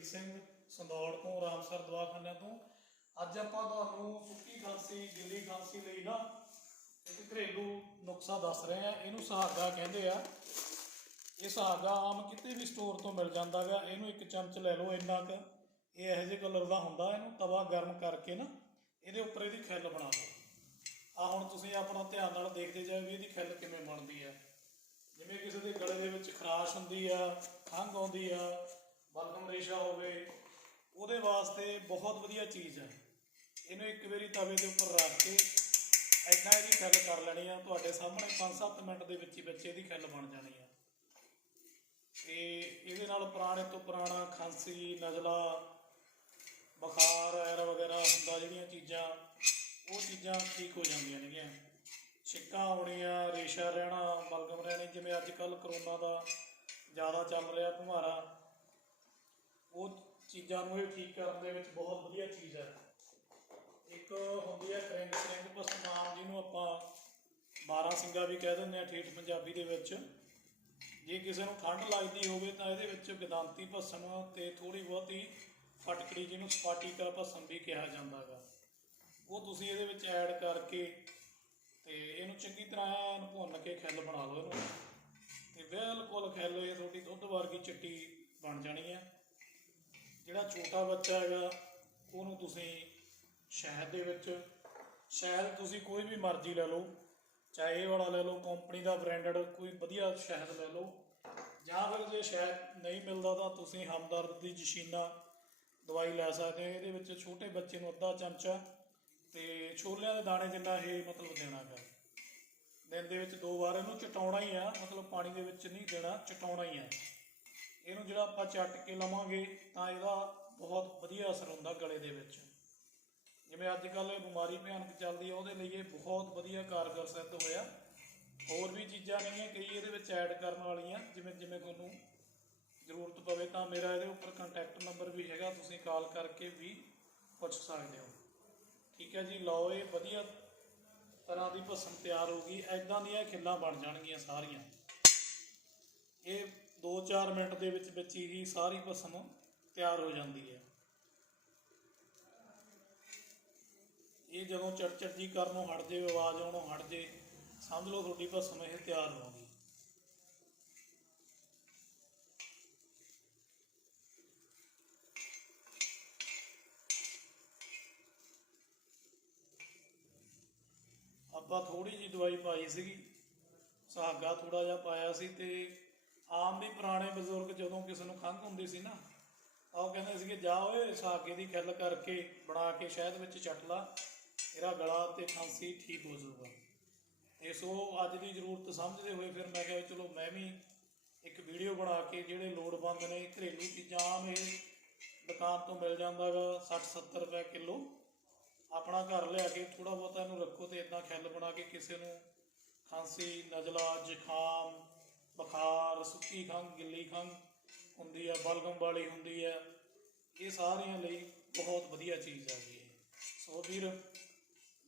ਵੀਰ ਸਿੰਘ ਸੰਦੌੜ ਤੋਂ ਰਾਮਸਰ ਦਵਾਖਾਨਿਆਂ ਤੋਂ। ਅੱਜ ਆਪਾਂ ਤੁਹਾਨੂੰ ਸੁੱਕੀ ਖਾਂਸੀ ਗਿੱਲੀ ਖਾਂਸੀ ਲਈ ਨਾ ਇੱਕ ਘਰੇਲੂ ਨੁਕਸਾ ਦੱਸ ਰਹੇ ਆ। ਇਹਨੂੰ ਸੁਹਾਗਾ ਕਹਿੰਦੇ ਆ। ਇਹ ਸੁਹਾਗਾ ਆਮ ਕਿਤੇ ਵੀ ਸਟੋਰ ਤੋਂ ਮਿਲ ਜਾਂਦਾ ਗਾ। ਇਹਨੂੰ ਇੱਕ ਚਮਚ ਲੈ ਲਓ ਇੰਨਾ ਕੁ। ਇਹ ਇਹੋ ਜਿਹੇ ਕਲਰ ਦਾ ਹੁੰਦਾ। ਇਹਨੂੰ ਤਵਾ ਗਰਮ ਕਰਕੇ ਨਾ ਇਹਦੇ ਉੱਪਰ ਇਹਦੀ ਖਿੱਲ ਬਣਾ ਲਓ। ਆ ਹੁਣ ਤੁਸੀਂ ਆਪਣਾ ਧਿਆਨ ਨਾਲ ਦੇਖਦੇ ਜਾਓ ਵੀ ਇਹਦੀ ਖਿੱਲ ਕਿਵੇਂ ਬਣਦੀ ਆ। ਜਿਵੇਂ ਕਿਸੇ ਦੇ ਗਲੇ ਦੇ ਵਿੱਚ ਖਰਾਸ਼ ਹੁੰਦੀ ਆ, ਖੰਘ ਆਉਂਦੀ ਆ, ਬਲਗਮ ਰੇਸ਼ਾ ਹੋਵੇ, ਉਹਦੇ ਵਾਸਤੇ ਬਹੁਤ ਵਧੀਆ ਚੀਜ਼ ਹੈ। ਇਹਨੂੰ ਇੱਕ ਵਾਰੀ ਤਵੇ ਦੇ ਉੱਪਰ ਰੱਖ ਕੇ ਇੱਦਾਂ ਇਹਦੀ ਖਿੱਲ ਕਰ ਲੈਣੀ ਆ। ਤੁਹਾਡੇ ਸਾਹਮਣੇ 5-7 ਮਿੰਟ ਦੇ ਵਿੱਚ ਹੀ ਇਹਦੀ ਖਿੱਲ ਬਣ ਜਾਣੀ ਆ। ਤੇ ਇਹਦੇ ਨਾਲ ਪੁਰਾਣੇ ਤੋਂ ਪੁਰਾਣਾ ਖਾਂਸੀ, ਨਜ਼ਲਾ, ਬੁਖਾਰ ਐਰ ਵਗੈਰਾ ਹੁੰਦਾ, ਜਿਹੜੀਆਂ ਚੀਜ਼ਾਂ ਉਹ ਚੀਜ਼ਾਂ ਠੀਕ ਹੋ ਜਾਂਦੀਆਂ ਨੇਗੀਆਂ। ਛਿੱਕਾਂ ਆਉਣੀਆਂ, ਰੇਸ਼ਾ ਰਹਿਣਾ, ਬਲਗਮ ਰਹਿਣੀ, ਜਿਵੇਂ ਅੱਜ ਕੱਲ੍ਹ ਕਰੋਨਾ ਦਾ ਜ਼ਿਆਦਾ ਚੱਲ ਰਿਹਾ ਭੁਮਾਰਾ, ਉਹ ਚੀਜ਼ਾਂ ਨੂੰ ਇਹ ਠੀਕ ਕਰਨ ਦੇ ਵਿੱਚ ਬਹੁਤ ਵਧੀਆ ਚੀਜ਼ ਹੈ। ਇੱਕ ਹੁੰਦੀ ਹੈ ਸਰਿੰਗ ਭਸਮ, ਜਿਹਨੂੰ ਆਪਾਂ 12 ਸਿੰਘਾ ਵੀ ਕਹਿ ਦਿੰਦੇ ਹਾਂ ਠੇਠ ਪੰਜਾਬੀ ਦੇ ਵਿੱਚ। ਜੇ ਕਿਸੇ ਨੂੰ ਠੰਡ ਲੱਗਦੀ ਹੋਵੇ ਤਾਂ ਇਹਦੇ ਵਿੱਚ ਗਦਾਂਤੀ ਭਸਮ ਅਤੇ ਥੋੜ੍ਹੀ ਬਹੁਤੀ ਫਟਕੜੀ, ਜਿਹਨੂੰ ਸਪਾਟੀਕਾ ਭਸਮ ਵੀ ਕਿਹਾ ਜਾਂਦਾ ਗਾ, ਉਹ ਤੁਸੀਂ ਇਹਦੇ ਵਿੱਚ ਐਡ ਕਰਕੇ ਅਤੇ ਇਹਨੂੰ ਚੰਗੀ ਤਰ੍ਹਾਂ ਭੁੰਨ ਕੇ ਖਿੱਲ ਬਣਾ ਲਓ ਇਹਨੂੰ। ਅਤੇ ਬਿਲਕੁਲ ਖਿੱਲ ਇਹ ਤੁਹਾਡੀ ਦੁੱਧ ਵਰਗੀ ਚਿੱਟੀ ਬਣ ਜਾਣੀ ਹੈ। ਜਿਹੜਾ ਛੋਟਾ ਬੱਚਾ ਹੈਗਾ ਉਹਨੂੰ ਤੁਸੀਂ ਸ਼ਹਿਦ ਦੇ ਵਿੱਚ, ਸ਼ਹਿਦ ਤੁਸੀਂ ਕੋਈ ਵੀ ਮਰਜ਼ੀ ਲੈ ਲਓ, ਚਾਹੇ ਇਹ ਵਾਲਾ ਲੈ ਲਓ, ਕੰਪਨੀ ਦਾ ਬ੍ਰਾਂਡਡ ਕੋਈ ਵਧੀਆ ਸ਼ਹਿਦ ਲੈ ਲਓ, ਜਾਂ ਫਿਰ ਜੇ ਸ਼ਹਿਦ ਨਹੀਂ ਮਿਲਦਾ ਤਾਂ ਤੁਸੀਂ ਹਮਦਰਦ ਦੀ ਜਸ਼ੀਨਾ ਦਵਾਈ ਲੈ ਸਕਦੇ ਹੋ। ਇਹਦੇ ਵਿੱਚ ਛੋਟੇ ਬੱਚੇ ਨੂੰ ਅੱਧਾ ਚਮਚਾ ਅਤੇ ਛੋਲਿਆਂ ਦੇ ਦਾਣੇ ਜਿੰਨਾ ਇਹ ਮਤਲਬ ਦੇਣਾ ਗਾ। ਦਿਨ ਦੇ ਵਿੱਚ 2 ਵਾਰ ਇਹਨੂੰ ਚਟਾਉਣਾ ਹੀ ਆ, ਮਤਲਬ ਪਾਣੀ ਦੇ ਵਿੱਚ ਨਹੀਂ ਦੇਣਾ, ਚਟਾਉਣਾ ਹੀ ਆ ਇਹਨੂੰ। ਜਿਹੜਾ ਆਪਾਂ ਚੱਟ ਕੇ ਲਵਾਂਗੇ ਤਾਂ ਇਹਦਾ ਬਹੁਤ ਵਧੀਆ ਅਸਰ ਹੁੰਦਾ ਗਲੇ ਦੇ ਵਿੱਚ। ਜਿਵੇਂ ਅੱਜ ਕੱਲ੍ਹ ਇਹ ਬਿਮਾਰੀ ਭਿਆਨਕ ਚੱਲਦੀ ਆ, ਉਹਦੇ ਲਈ ਇਹ ਬਹੁਤ ਵਧੀਆ ਕਾਰਗਰ ਸਿੱਧ ਹੋਇਆ। ਹੋਰ ਵੀ ਚੀਜ਼ਾਂ ਨੇਗੀਆਂ ਕਈ ਇਹਦੇ ਵਿੱਚ ਐਡ ਕਰਨ ਵਾਲੀਆਂ, ਜਿਵੇਂ ਤੁਹਾਨੂੰ ਜ਼ਰੂਰਤ ਪਵੇ ਤਾਂ ਮੇਰਾ ਇਹਦੇ ਉੱਪਰ ਕੰਟੈਕਟ ਨੰਬਰ ਵੀ ਹੈਗਾ, ਤੁਸੀਂ ਕਾਲ ਕਰਕੇ ਵੀ ਪੁੱਛ ਸਕਦੇ ਹੋ। ਠੀਕ ਹੈ ਜੀ, ਲਓ ਇਹ ਵਧੀਆ ਤਰ੍ਹਾਂ ਦੀ ਭਸਮ ਤਿਆਰ ਹੋ ਗਈ। ਇੱਦਾਂ ਦੀਆਂ ਖਿੱਲਾਂ ਬਣ ਜਾਣਗੀਆਂ ਸਾਰੀਆਂ। ਇਹ 2-4 ਮਿੰਟ ਦੇ ਵਿੱਚ ਹੀ ਸਾਰੀ ਭਸਮ ਤਿਆਰ ਹੋ ਜਾਂਦੀ ਹੈ। ਇਹ ਜਦੋਂ ਚੜਚੜ ਜੀ ਕਰਨੋਂ ਹਟ ਜੇ, ਆਵਾਜ਼ ਆਉਣੋਂ ਹਟ ਜੇ, ਸਮਝ ਲਓ ਤੁਹਾਡੀ ਭਸਮ ਇਹ ਤਿਆਰ ਹੋ ਗਈ। ਆਪਾਂ ਥੋੜ੍ਹੀ ਜਿਹੀ ਦਵਾਈ ਪਾਈ ਸੀਗੀ, ਸੁਹਾਗਾ ਥੋੜ੍ਹਾ ਜਿਹਾ ਪਾਇਆ ਸੀ। ਅਤੇ ਆਮ ਵੀ ਪੁਰਾਣੇ ਬਜ਼ੁਰਗ ਜਦੋਂ ਕਿਸੇ ਨੂੰ ਖੰਘ ਹੁੰਦੀ ਸੀ ਨਾ, ਤਾਂ ਉਹ ਕਹਿੰਦੇ ਸੀਗੇ ਜਾ ਓਏ ਸੁਹਾਗੇ ਦੀ ਖਿੱਲ ਕਰਕੇ ਬਣਾ ਕੇ ਸ਼ਹਿਦ ਵਿੱਚ ਚੱਟ ਲਾ, ਤੇਰਾ ਗਲਾ ਅਤੇ ਖਾਂਸੀ ਠੀਕ ਹੋ ਜਾਊਗਾ। ਅਤੇ ਸੋ ਅੱਜ ਦੀ ਜ਼ਰੂਰਤ ਸਮਝਦੇ ਹੋਏ ਫਿਰ ਮੈਂ ਕਿਹਾ ਚਲੋ ਮੈਂ ਵੀ ਇੱਕ ਵੀਡੀਓ ਬਣਾ ਕੇ, ਜਿਹੜੇ ਲੋੜਵੰਦ ਨੇ ਘਰੇਲੂ ਚੀਜ਼ਾਂ, ਆਮ ਇਹ ਦੁਕਾਨ ਤੋਂ ਮਿਲ ਜਾਂਦਾ ਗਾ 60-70 ਰੁਪਏ ਕਿਲੋ, ਆਪਣਾ ਘਰ ਲਿਆ ਕੇ ਥੋੜ੍ਹਾ ਬਹੁਤਾ ਇਹਨੂੰ ਰੱਖੋ ਅਤੇ ਇੱਦਾਂ ਖਿੱਲ ਬਣਾ ਕੇ ਕਿਸੇ ਨੂੰ ਖਾਂਸੀ, ਨਜ਼ਲਾ, ਜ਼ੁਕਾਮ, ਬੁਖਾਰ, ਸੁੱਕੀ ਖੰਘ, ਗਿੱਲੀ ਖੰਘ ਹੁੰਦੀ ਆ, ਬਲਗਮ ਵਾਲੀ ਹੁੰਦੀ ਹੈ, ਇਹ ਸਾਰਿਆਂ ਲਈ ਬਹੁਤ ਵਧੀਆ ਚੀਜ਼ ਹੈਗੀ ਹੈ। ਸੋ ਵੀਰ,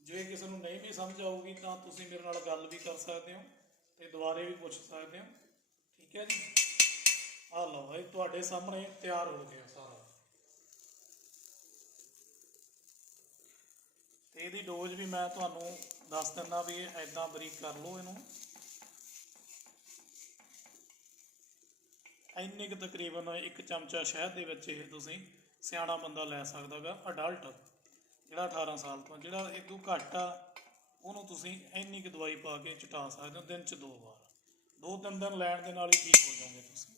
ਜੇ ਕਿਸੇ ਨੂੰ ਨਹੀਂ ਵੀ ਸਮਝ ਆਊਗੀ ਤਾਂ ਤੁਸੀਂ ਮੇਰੇ ਨਾਲ ਗੱਲ ਵੀ ਕਰ ਸਕਦੇ ਹੋ ਅਤੇ ਦੁਬਾਰੇ ਵੀ ਪੁੱਛ ਸਕਦੇ ਹੋ। ਠੀਕ ਹੈ ਜੀ, ਆਹ ਲਓ ਇਹ ਤੁਹਾਡੇ ਸਾਹਮਣੇ ਤਿਆਰ ਹੋ ਗਿਆ ਸਾਰਾ। ਅਤੇ ਇਹਦੀ ਡੋਜ਼ ਵੀ ਮੈਂ ਤੁਹਾਨੂੰ ਦੱਸ ਦਿੰਦਾ ਵੀ ਇਹ ਇੱਦਾਂ ਬਰੀਕ ਕਰ ਲਓ ਇਹਨੂੰ। ਇੰਨੀ ਕੁ ਤਕਰੀਬਨ 1 ਚਮਚਾ ਸ਼ਹਿਦ ਦੇ ਵਿੱਚ ਇਹ ਤੁਸੀਂ ਸਿਆਣਾ ਬੰਦਾ ਲੈ ਸਕਦਾ ਗਾ, ਅਡਲਟ ਜਿਹੜਾ 18 ਸਾਲ ਤੋਂ। ਜਿਹੜਾ ਇਹ ਤੋਂ ਘੱਟ ਆ ਉਹਨੂੰ ਤੁਸੀਂ ਇੰਨੀ ਕੁ ਦਵਾਈ ਪਾ ਕੇ ਚਟਾ ਸਕਦੇ ਹੋ ਦਿਨ 'ਚ 2 ਵਾਰ। 2-3 ਦਿਨ ਲੈਣ ਦੇ ਨਾਲ ਹੀ ਠੀਕ ਹੋ ਜਾਓਗੇ ਤੁਸੀਂ।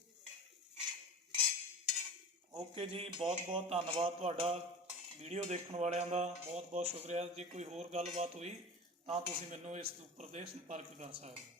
ਓਕੇ ਜੀ, ਬਹੁਤ ਬਹੁਤ ਧੰਨਵਾਦ ਤੁਹਾਡਾ ਵੀਡੀਓ ਦੇਖਣ ਵਾਲਿਆਂ ਦਾ, ਬਹੁਤ ਬਹੁਤ ਸ਼ੁਕਰੀਆ। ਜੇ ਕੋਈ ਹੋਰ ਗੱਲਬਾਤ ਹੋਈ ਤਾਂ ਤੁਸੀਂ ਮੈਨੂੰ ਇਸ ਉੱਪਰ 'ਤੇ ਸੰਪਰਕ ਕਰ ਸਕਦੇ ਹੋ।